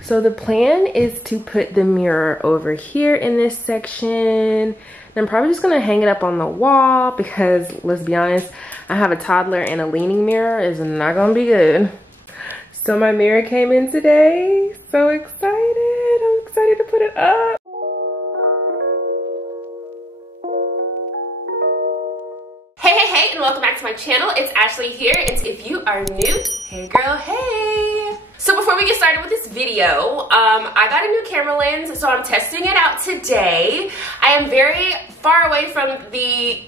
So the plan is to put the mirror over here in this section. And I'm probably just gonna hang it up on the wall because let's be honest, I have a toddler and a leaning mirror is not gonna be good. So my mirror came in today. So excited. I'm excited to put it up. Hey, and welcome back to my channel. It's Ashley here, and if you are new, hey girl, hey. So before we get started with this video, I got a new camera lens, so I'm testing it out today. I am very far away from the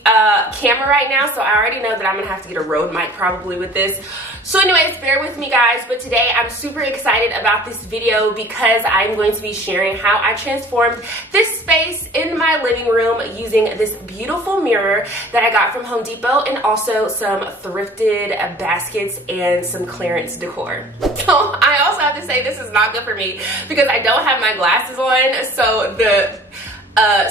camera right now, so I already know that I'm gonna have to get a Rode mic probably with this. So anyways, bear with me guys, but today I'm super excited about this video because I'm going to be sharing how I transformed this space in my living room using this beautiful mirror that I got from Home Depot and also some thrifted baskets and some clearance decor. So I also have to say this is not good for me because I don't have my glasses on, so the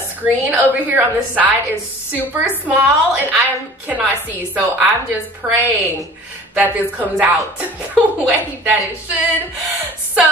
screen over here on this side is super small and I cannot see, so I'm just praying that this comes out the way that it should. So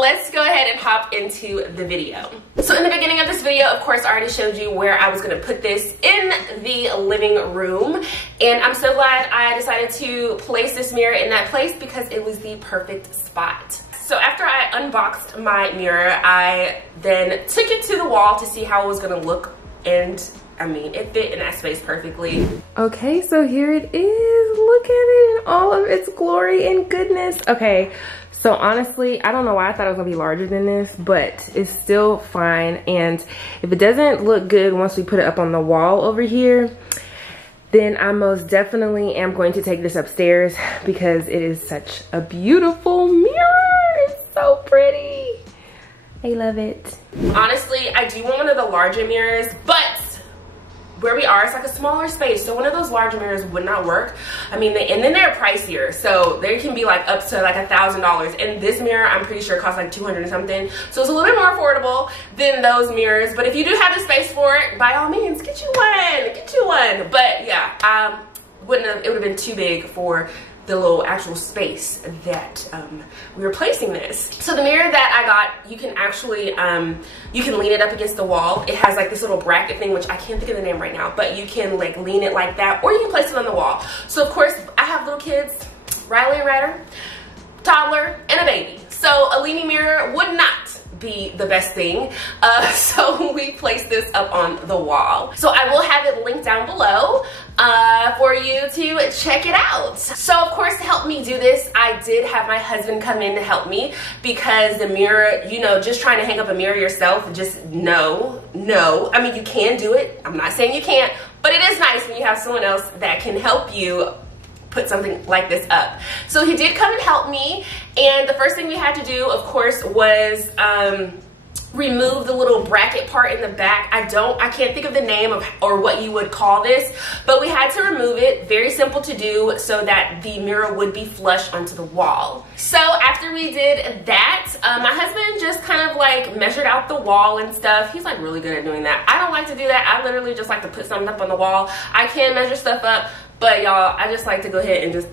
let's go ahead and hop into the video. So in the beginning of this video, of course, I already showed you where I was gonna put this in the living room. And I'm so glad I decided to place this mirror in that place because it was the perfect spot. So after I unboxed my mirror, I then took it to the wall to see how it was gonna look, and I mean, it fit in that space perfectly. Okay, so here it is. Look at it in all of its glory and goodness. Okay, so honestly, I don't know why I thought it was gonna be larger than this, but it's still fine. And if it doesn't look good once we put it up on the wall over here, then I most definitely am going to take this upstairs because it is such a beautiful mirror. It's so pretty. I love it. Honestly, I do want one of the larger mirrors, but where we are, it's like a smaller space, so one of those larger mirrors would not work. I mean, and then they're pricier, so they can be like up to like $1,000. And this mirror, I'm pretty sure, costs like 200 and something. So it's a little bit more affordable than those mirrors. But if you do have the space for it, by all means, get you one. Get you one. But yeah, it would have been too big for the little actual space that we were placing this. So the mirror that I got, you can actually, you can lean it up against the wall. It has like this little bracket thing, which I can't think of the name right now, but you can like lean it like that, or you can place it on the wall. So of course, I have little kids, Riley and Ryder, toddler, and a baby. So a leaning mirror would not be the best thing, so we placed this up on the wall. So I will have it linked down below for you to check it out. So of course, to help me do this, I did have my husband come in to help me because the mirror, you know, just trying to hang up a mirror yourself, just no. I mean, you can do it. I'm not saying you can't, but it is nice when you have someone else that can help you put something like this up. So he did come and help me, and the first thing we had to do, of course, was remove the little bracket part in the back. I can't think of the name of or what you would call this, but we had to remove it. Very simple to do so that the mirror would be flush onto the wall. So after we did that, my husband just kind of like measured out the wall and stuff. He's like really good at doing that. I don't like to do that. I literally just like to put something up on the wall. I can measure stuff up, but y'all, I just like to go ahead and just,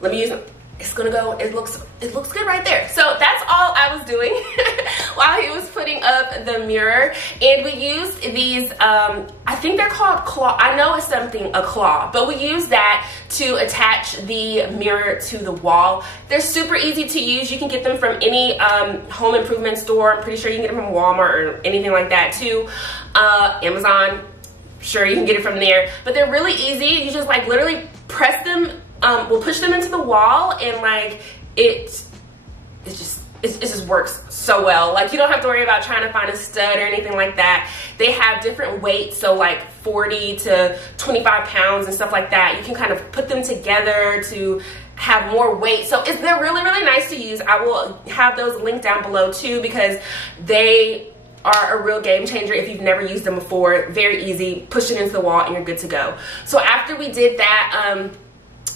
let me use it. It's gonna go, it looks good right there. So that's all I was doing while he was putting up the mirror. And we used these, I think they're called claw. I know it's something, a claw, but we used that to attach the mirror to the wall. They're super easy to use. You can get them from any home improvement store. I'm pretty sure you can get them from Walmart or anything like that too. Amazon, sure, you can get it from there. But they're really easy. You just like literally press them, we'll push them into the wall, and like it just works so well. Like you don't have to worry about trying to find a stud or anything like that. They have different weights, so like 40 to 25 pounds and stuff like that. You can kind of put them together to have more weight. So they're really, really nice to use. I will have those linked down below too because they are a real game changer if you've never used them before. Very easy, push it into the wall and you're good to go. So after we did that,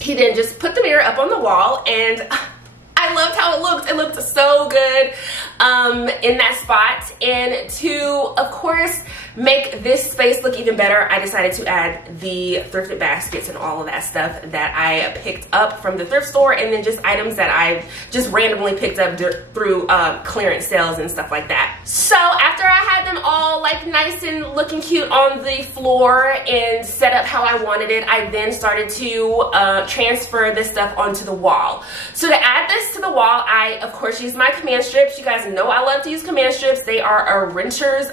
he then just put the mirror up on the wall, and I loved how it looked. It looked so good in that spot. And to, of course, make this space look even better, I decided to add the thrifted baskets and all of that stuff that I picked up from the thrift store, and then just items that I just randomly picked up through clearance sales and stuff like that. So after I had them all like nice and looking cute on the floor and set up how I wanted it, I then started to transfer this stuff onto the wall. So to add this to the wall, I of course use my command strips. You guys know I love to use command strips. They are a renter's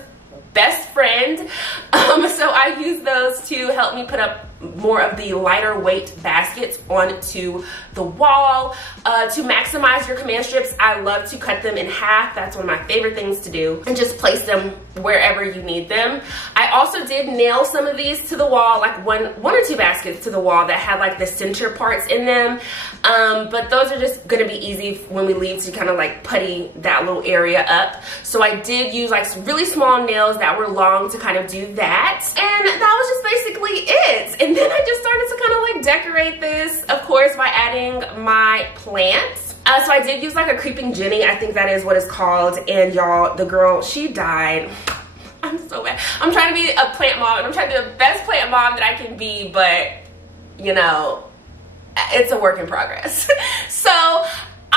best friend. So I use those to help me put up more of the lighter weight baskets onto the wall. To maximize your command strips, I love to cut them in half. That's one of my favorite things to do, and just place them wherever you need them. I also did nail some of these to the wall, like one or two baskets to the wall that had like the center parts in them. But those are just gonna be easy when we leave to kind of like putty that little area up. So I did use like really small nails that were long to kind of do that. And that was just basically it. And then I just started to kind of like decorate this, of course, by adding my plants. So I did use like a creeping Jenny, I think that is what it's called. And y'all, the girl, she died. I'm so bad. I'm trying to be a plant mom, and I'm trying to be the best plant mom that I can be, but you know, it's a work in progress. So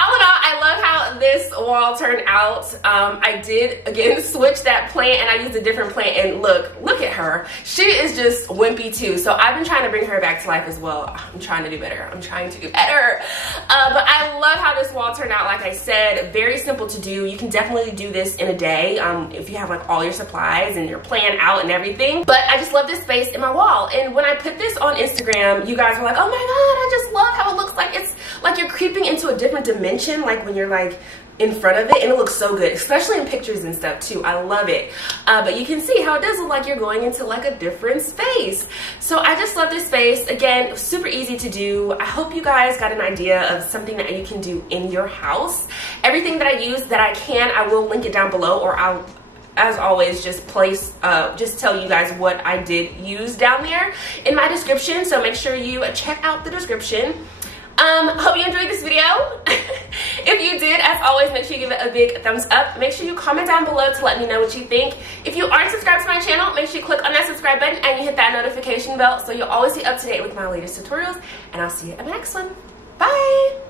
all in all, I love how this wall turned out. I did, again, switch that plant, and I used a different plant, and look at her. She is just wimpy too, so I've been trying to bring her back to life as well. I'm trying to do better. I'm trying to do better. But I love how this wall turned out. Like I said, very simple to do. You can definitely do this in a day if you have like all your supplies and your plan out and everything. But I just love this space in my wall. And when I put this on Instagram, you guys were like, oh my God, I just love how it looks like. It's like you're creeping into a different dimension, like when you're like in front of it, and it looks so good, especially in pictures and stuff too. I love it. But you can see how it does look like you're going into like a different space. So I just love this space. Again, super easy to do. I hope you guys got an idea of something that you can do in your house. Everything that I use that I can, I will link it down below, or I'll, as always, just just tell you guys what I did use down there in my description. So make sure you check out the description. Hope you enjoyed this video. If you did, as always, make sure you give it a big thumbs up. Make sure you comment down below to let me know what you think. If you aren't subscribed to my channel, make sure you click on that subscribe button and you hit that notification bell so you'll always be up to date with my latest tutorials. And I'll see you in the next one. Bye!